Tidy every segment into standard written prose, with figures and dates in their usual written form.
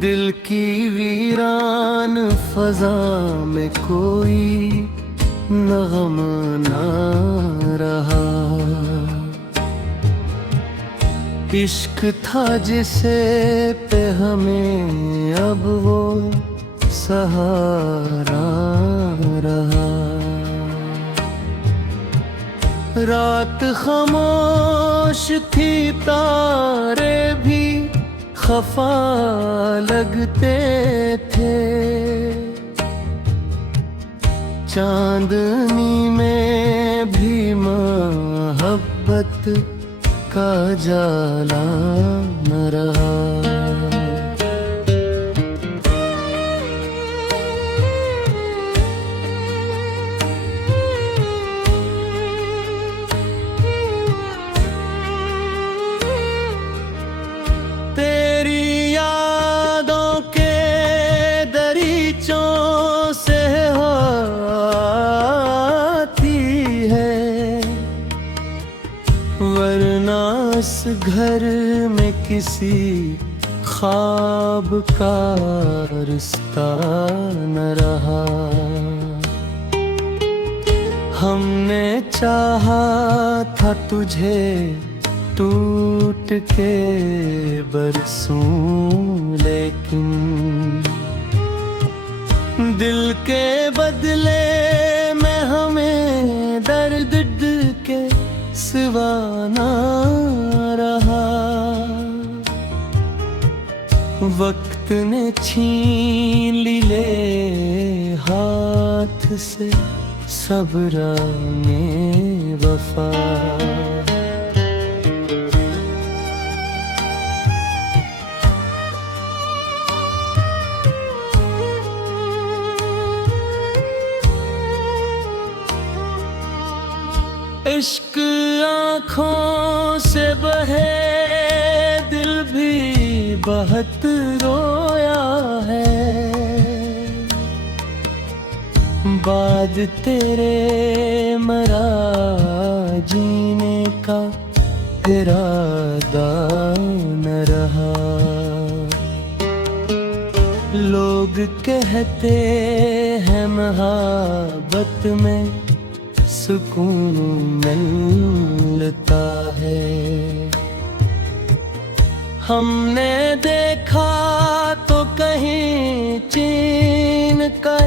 दिल की वीरान फजा में कोई नगम ना रहा। इश्क था जिसे पे हमें अब वो सहारा रहा। रात खामोश थी, तारे भी खफा लगते थे। चांदनी में भी मोहब्बत का जाला न रहा। तेरी यादों के दरीचों से आती है, वरना इस घर में किसी ख्वाब का रिश्ता न रहा। हमने चाहा था तुझे टूट के बरसूं, लेकिन दिल के बदले में हमें दर्द के सिवा ना रहा। वक्त ने छीन ली ले हाथ से सब्र में वफा। इश्क आँखों से बहे, दिल भी बहुत रोया है। बाद तेरे मरा जीने का इरादा न रहा। लोग कहते हैं मोहब्बत में सुकून मिलता है। हमने देखा तो कहीं चीन का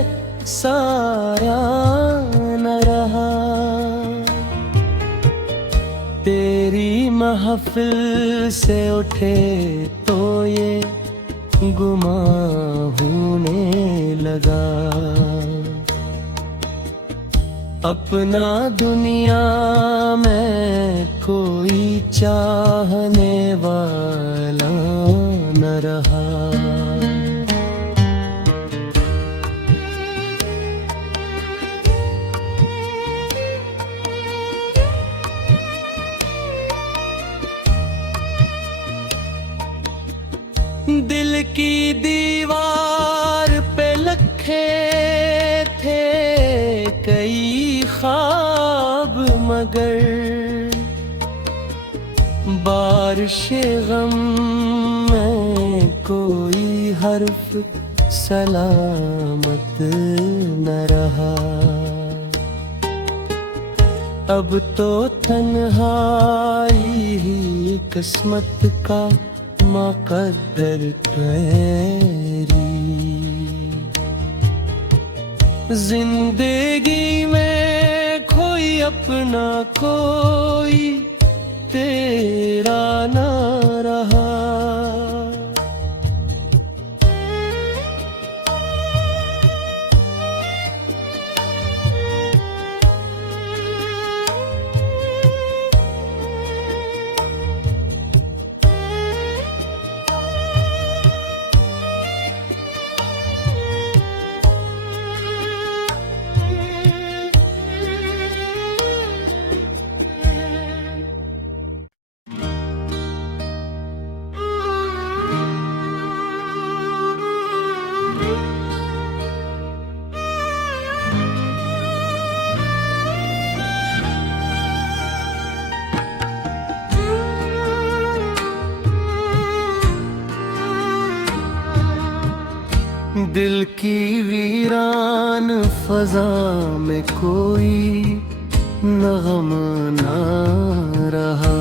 साया न रहा। तेरी महफिल से उठे तो ये गुमां होने लगा। अपना दुनिया में कोई चाहने वाला न रहा। दिल की दीवार पे लखे थे कई ख्वाब, मगर बारिश गम में कोई हर्फ सलामत न रहा। अब तो तन्हाई ही किस्मत का मुकद्दर तेरी। जिंदगी में कोई अपना कोई तेरा ना रहा। दिल की वीरान फजा में कोई नगम ना रहा।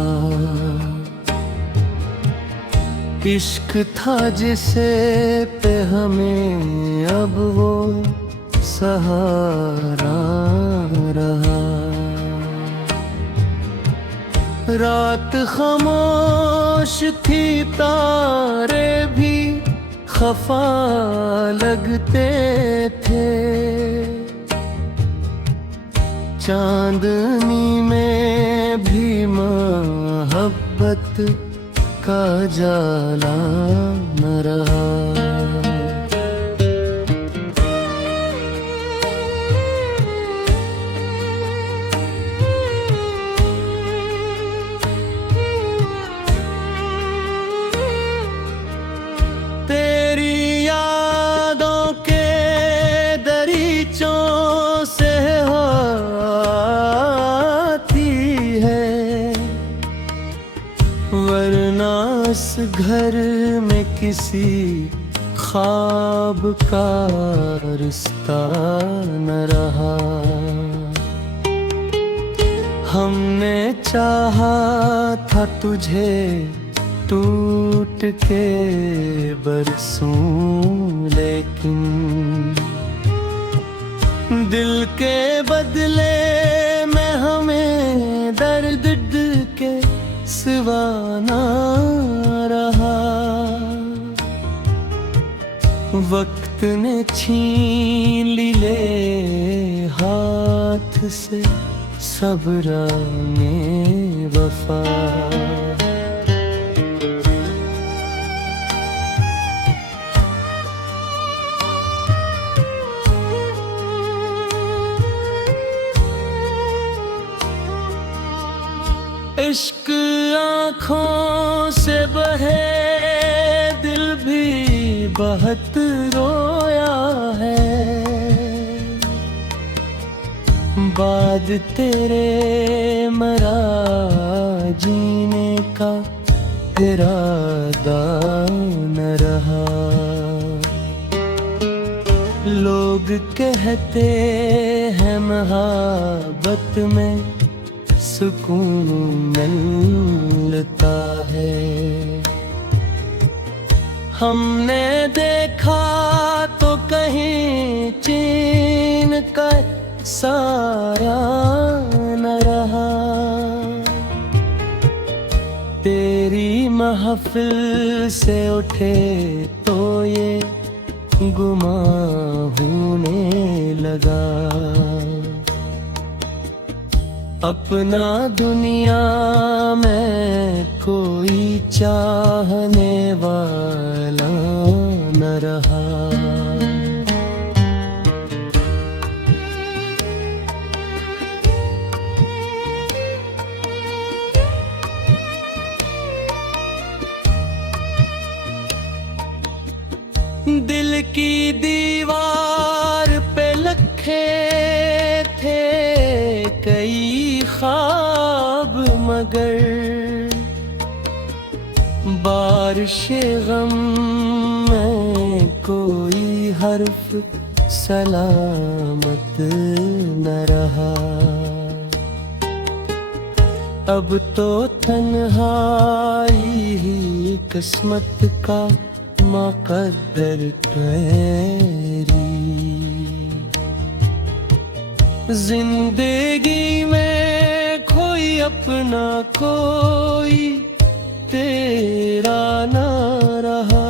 इश्क था जिसे पे हमें अब वो सहारा रहा। रात खामोश थी, तारे भी खफा लगते थे। चांदनी में भी मोहब्बत का जाला न रहा। तेरी यादों के दरीचों से आती है, वरना इस घर में किसी ख्वाब का रिश्ता न रहा। हमने चाहा था तुझे टूट के बरसूं, लेकिन दिल के बदले में हमें दर्द के सिवा ना रहा। वक्त ने छीन ली ले हाथ से सब राने वफा। इश्क आँखों से बहे, दिल भी बहुत रोया है। बाद तेरे मरा जीने का इरादा न रहा। लोग कहते हैं मोहब्बत में सुकून मिलता है। हमने देखा तो कहीं चीन का साया न रहा। तेरी महफिल से उठे तो ये गुमां होने लगा। अपना दुनिया में कोई चाहने वाला न रहा। दिल की दीवार पे लखे थे कई ख्वाब, मगर बारिश गम में कोई हर्फ सलामत न रहा। अब तो तन्हाई ही किस्मत का मुकद्दर तेरी। जिंदगी में कोई अपना कोई तेरा ना रहा।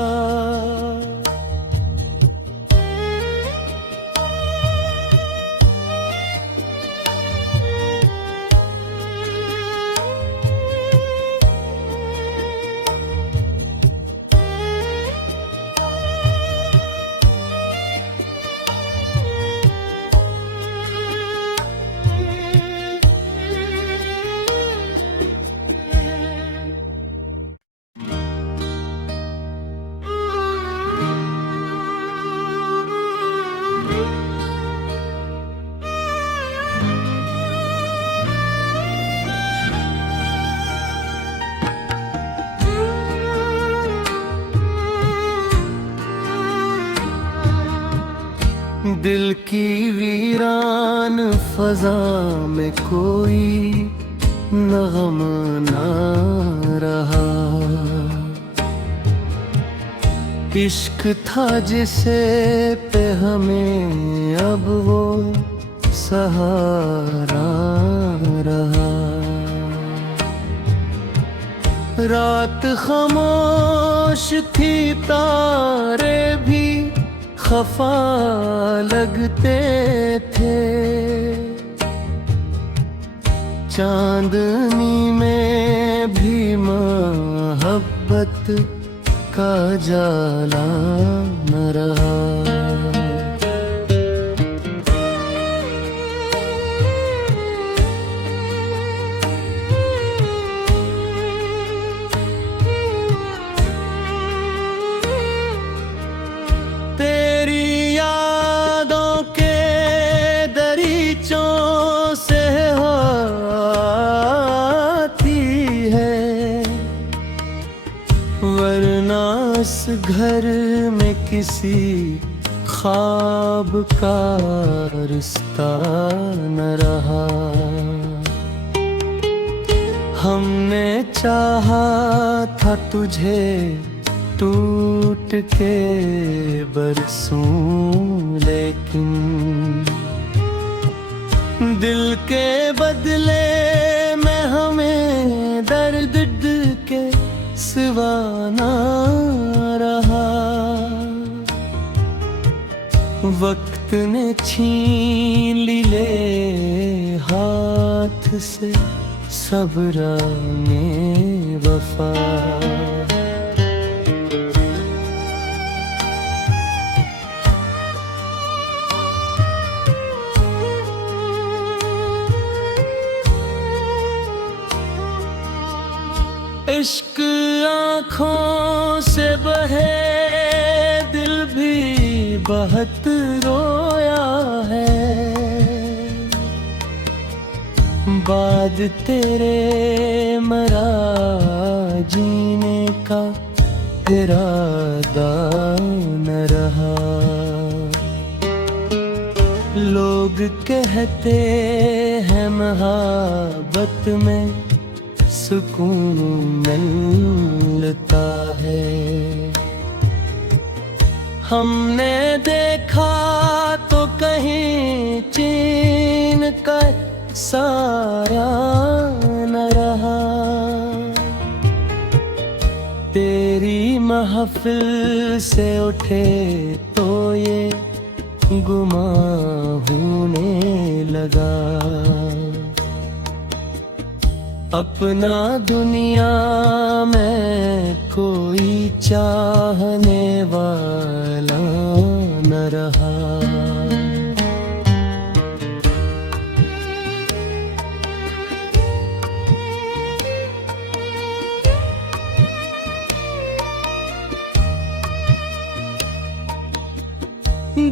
दिल की वीरान फजा में कोई नगम ना रहा। इश्क था जिसे पे हमें अब वो सहारा रहा। रात खामोश थी, तारे भी खफा लगते थे। चांदनी में भी मोहब्बत का जाला न रहा। तेरी यादों के दरीचों से आती है, वरना इस घर में किसी ख्वाब का रिश्ता न रहा। हमने चाहा था तुझे टूट के बरसूं, लेकिन दिल के बदले में हमें दर्द के सिवा ना रहा। वक्त ने छीन ली ले हाथ से सब्र में वफा। इश्क आँखों से बहे, दिल भी बहुत रोया है। बाद तेरे मरा जीने का इरादा न रहा। लोग कहते हैं मोहब्बत में सुकून मिलता है। हमने देखा तो कहीं चीन का साया न रहा। तेरी महफिल से उठे तो ये गुमां होने लगा। अपना दुनिया में कोई चाहने वाला न रहा।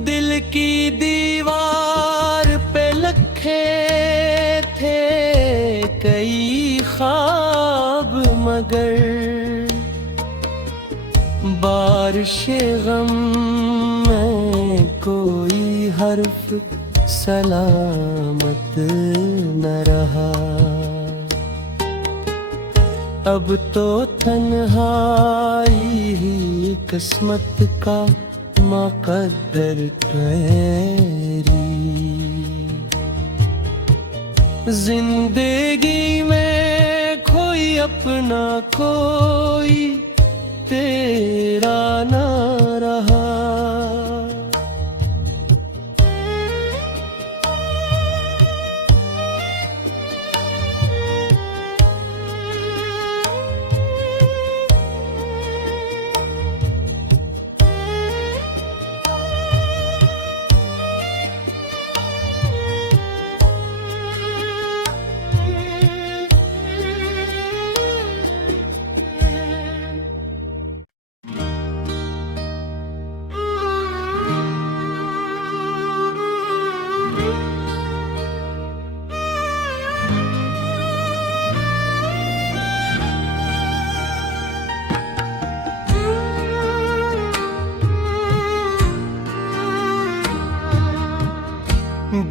दिल की दीवार पे लखे थे कई ख्वाब, मगर बारिश गम में कोई हर्फ सलामत न रहा। अब तो तन्हाई ही किस्मत का मुकद्दर ठहरी। जिंदगी में कोई अपना कोई तेरा ना रहा।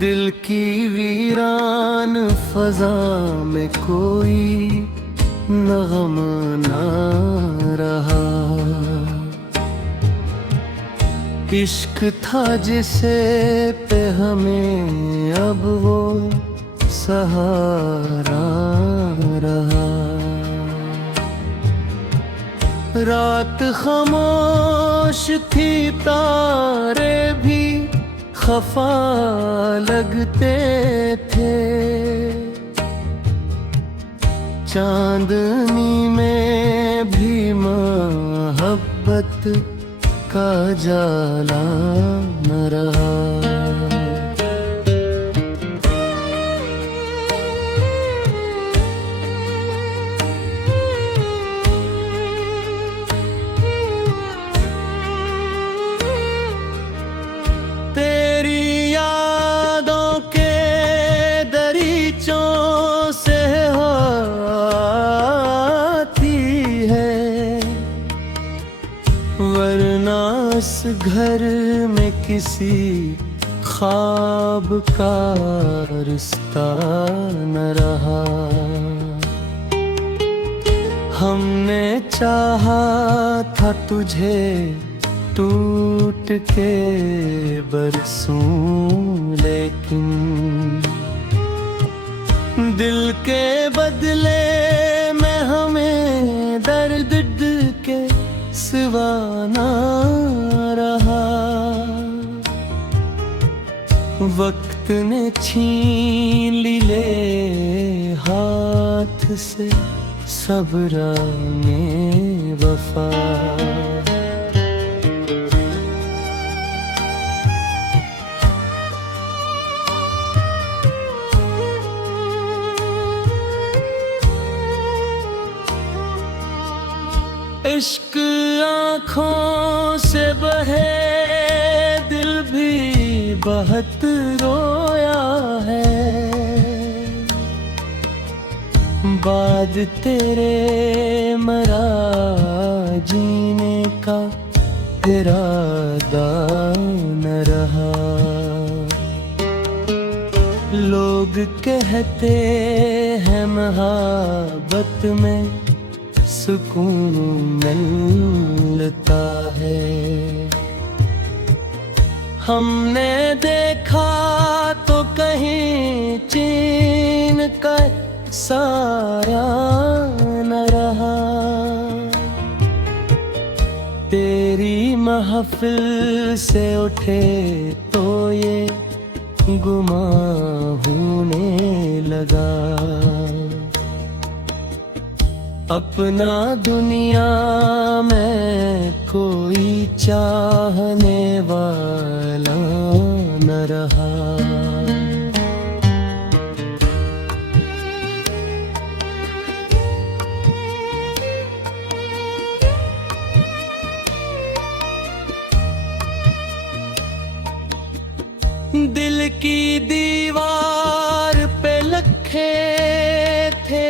दिल की वीरान फजा में कोई नगम ना रहा। इश्क था जिसे पे हमें अब वो सहारा रहा। रात खामोश थी, तारे भी खफा लगते थे। चांदनी में भी मोहब्बत का जाला न रहा। तेरी यादों के दरीचों से आती है, वरना इस घर में किसी ख्वाब का रिश्ता न रहा। हमने चाहा था तुझे टूट के बरसूं, लेकिन दिल के बदले में हमें दर्द के सिवा ना रहा। वक्त ने छीन ली ले हाथ से सब राने वफा। इश्क आँखों से बहे, दिल भी बहुत रोया है। बाद तेरे मरा जीने का इरादा न रहा। लोग कहते हैं मोहब्बत में सुकून मिलता है। हमने देखा तो कहीं चीन का साया न रहा। तेरी महफिल से उठे तो ये गुमां होने लगा। अपना दुनिया में कोई चाहने वाला न रहा। दिल की दीवार पे लखे थे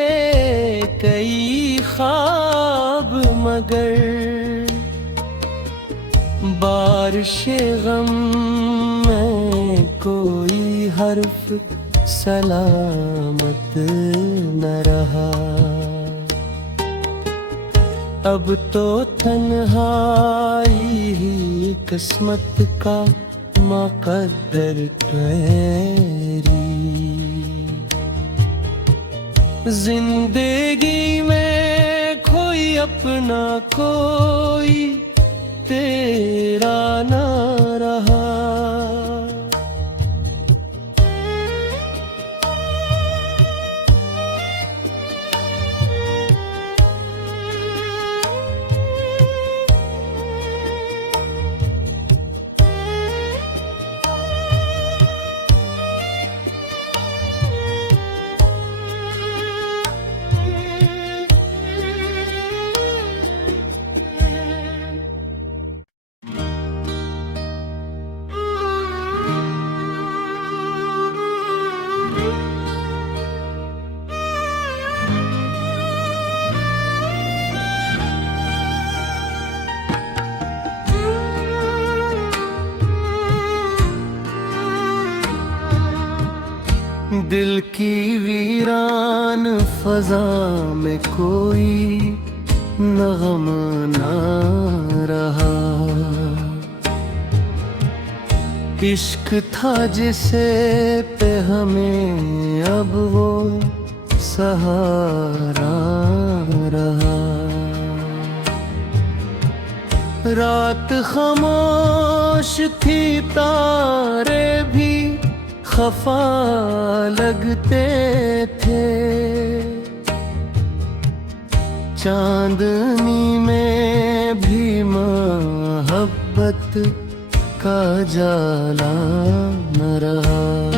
कई ख्वाब, मगर बारिश गम में कोई हर्फ सलामत न रहा। अब तो तन्हाई ही किस्मत का मुकद्दर तेरी। जिंदगी में कोई अपना कोई तेरा ना रहा। दिल की वीरान फजा में कोई नगम ना रहा। इश्क था जिसे पे हमें अब वो सहारा रहा। रात खामोश थी, तारे भी खफा लगते थे। चांदनी में भी मोहब्बत का जाला न रहा।